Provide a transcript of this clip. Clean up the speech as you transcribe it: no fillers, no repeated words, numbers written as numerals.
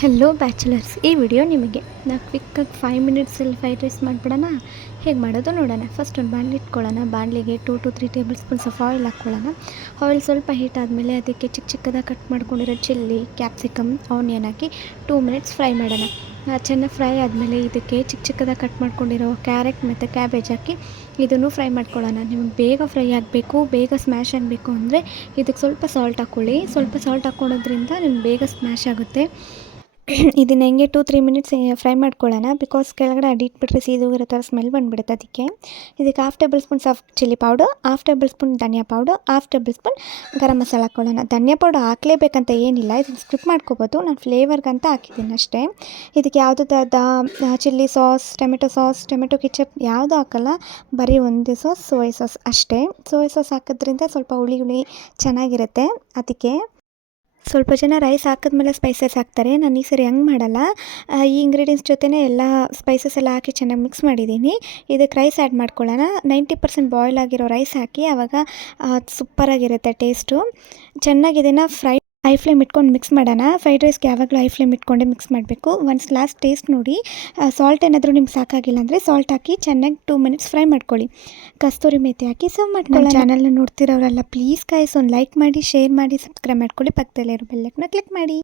Hello bachelors, ಈ video ನಿಮಗೆ ನಾವು ಕ್ವಿಕ್ಕಾಗಿ 5 ಮಿನಿಟ್ಸಲ್ಲಿ ಫ್ರೈಡ್ ರೈಸ್ ಮಾಡಿಬಿಡೋಣ. ಹೇಗೆ ಮಾಡೋದು ನೋಡೋಣ. ಫಸ್ಟ್ ಒಂದು ಬಾಣಲಿ ಇಟ್ಕೊಳ್ಳೋಣ. ಬಾಣಲಿಗೆ 2 to 3 table spoons of oil ಹಾಕ್ಕೊಳ್ಳೋಣ. ಆಯಿಲ್ ಸ್ವಲ್ಪ ಹೀಟ್ ಆದಮೇಲೆ ಅದಕ್ಕೆ ಚಿಕ್ಕ ಚಿಕ್ಕದಾಗಿ ಕಟ್ ಮಾಡ್ಕೊಂಡಿರೋ ಚಿಲ್ಲಿ, ಕ್ಯಾಪ್ಸಿಕಮ್, ಆನಿಯನ್ ಹಾಕಿ 2 ಮಿನಿಟ್ಸ್ ಫ್ರೈ ಮಾಡೋಣ. ಚೆನ್ನಾಗಿ ಫ್ರೈ ಆದಮೇಲೆ ಇದಕ್ಕೆ ಚಿಕ್ಕ ಚಿಕ್ಕದಾಗಿ ಕಟ್ ಮಾಡ್ಕೊಂಡಿರೋ ಕ್ಯಾರೆಟ್ ಮತ್ತು ಕ್ಯಾಬೇಜ್ ಹಾಕಿ ಇದನ್ನು ಫ್ರೈ ಮಾಡ್ಕೊಳ್ಳೋಣ. ನಿಮಗೆ ಬೇಗ ಫ್ರೈ ಆಗಬೇಕು, ಬೇಗ ಸ್ಮ್ಯಾಶ್ ಆಗಬೇಕು ಅಂದರೆ ಇದಕ್ಕೆ ಸ್ವಲ್ಪ ಸಾಲ್ಟ್ ಹಾಕ್ಕೊಳ್ಳಿ. ಸ್ವಲ್ಪ ಸಾಲ್ಟ್ ಹಾಕ್ಕೊಳ್ಳೋದ್ರಿಂದ ನಿಮ್ಗೆ ಬೇಗ ಸ್ಮ್ಯಾಶ್ ಆಗುತ್ತೆ. ಇದನ್ನು ಹೆಂಗೆ 2-3 ಮಿನಿಟ್ಸ್ ಫ್ರೈ ಮಾಡ್ಕೊಳ್ಳೋಣ. ಬಿಕಾಸ್ ಕೆಳಗಡೆ ಅಡಿಟ್ಬಿಟ್ರೆ ಸೀದೋಗಿರೋ ಥರ ಸ್ಮೆಲ್ ಬಂದುಬಿಡುತ್ತೆ. ಇದಕ್ಕೆ 1/2 table spoons of chilli powder, 1/2 table spoon ಧನಿಯಾ powder, 1/2 table spoon garam masala ಹಾಕ್ಕೊಳ್ಳೋಣ. ಧನಿಯಾ ಪೌಡರ್ ಹಾಕಲೇಬೇಕಂತ ಏನಿಲ್ಲ, ಇದನ್ನು ಸ್ಕಿಪ್ ಮಾಡ್ಕೋಬೋದು. ನಾನು ಫ್ಲೇವರ್ಗಂತ ಹಾಕಿದ್ದೀನಿ ಅಷ್ಟೇ. ಇದಕ್ಕೆ ಯಾವುದೇ ಥರದ ಚಿಲ್ಲಿ ಸಾಸ್, ಟೊಮೆಟೊ ಕೆಚಪ್ ಯಾವುದೂ ಹಾಕಲ್ಲ. ಬರೀ ಒಂದೇ ಸಾಸ್, ಸೋಯಾ ಸಾಸ್ ಅಷ್ಟೇ. ಸೋಯಾ ಸಾಸ್ ಹಾಕೋದ್ರಿಂದ ಸ್ವಲ್ಪ ಹುಳಿ ಚೆನ್ನಾಗಿರುತ್ತೆ. ಅದಕ್ಕೆ ಸ್ವಲ್ಪ ಜನ ರೈಸ್ ಹಾಕಿದ್ಮೇಲೆ ಸ್ಪೈಸಸ್ ಹಾಕ್ತಾರೆ. ನಾನು ಈ ಸರಿ ಹಂಗೆ ಮಾಡಲ್ಲ. ಈ ಇಂಗ್ರೀಡಿಯೆಂಟ್ಸ್ ಜೊತೆನೇ ಎಲ್ಲ ಸ್ಪೈಸಸ್ ಎಲ್ಲ ಹಾಕಿ ಚೆನ್ನಾಗಿ ಮಿಕ್ಸ್ ಮಾಡಿದ್ದೀನಿ. ಇದಕ್ಕೆ ರೈಸ್ ಆ್ಯಡ್ ಮಾಡ್ಕೊಳ್ಳೋಣ. 90% ಬಾಯ್ಲ್ ಆಗಿರೋ ರೈಸ್ ಹಾಕಿ, ಆವಾಗ ಸೂಪರಾಗಿರುತ್ತೆ ಟೇಸ್ಟು. ಚೆನ್ನಾಗಿ ಇದನ್ನು ಹೈ ಫ್ಲೇಮ್ ಇಟ್ಕೊಂಡು ಮಿಕ್ಸ್ ಮಾಡೋಣ. ಫ್ರೈಡ್ ರೈಸ್ಗೆ ಯಾವಾಗಲೂ ಹೈ ಫ್ಲೇಮ್ ಇಟ್ಕೊಂಡೆ ಮಿಕ್ಸ್ ಮಾಡಬೇಕು. ಒನ್ಸ್ ಲಾಸ್ಟ್ ಟೇಸ್ಟ್ ನೋಡಿ. ಸಾಲ್ಟ್ ಏನಾದರೂ ನಿಮ್ಗೆ ಸಾಕಾಗಿಲ್ಲ ಅಂದರೆ ಸಾಲ್ಟ್ ಹಾಕಿ ಚೆನ್ನಾಗಿ 2 ಮಿನಿಟ್ಸ್ ಫ್ರೈ ಮಾಡ್ಕೊಳ್ಳಿ. ಕಸ್ತೂರಿ ಮೇಥಿ ಹಾಕಿ ಸರ್ವ್ ಮಾಡ್ಕೊಳ್ಳಿ. ಚಾನಲ್ನ ನೋಡ್ತಿರೋರೆಲ್ಲ ಪ್ಲೀಸ್ ಗೈಸ್ ಒಂದು ಲೈಕ್ ಮಾಡಿ, ಶೇರ್ ಮಾಡಿ, ಸಬ್ಸ್ಕ್ರೈಬ್ ಮಾಡ್ಕೊಳ್ಳಿ. ಪಕ್ಕದಲ್ಲಿರೋ ಬೆಲ್ ಐಕಾನ್ನ ಕ್ಲಿಕ್ ಮಾಡಿ.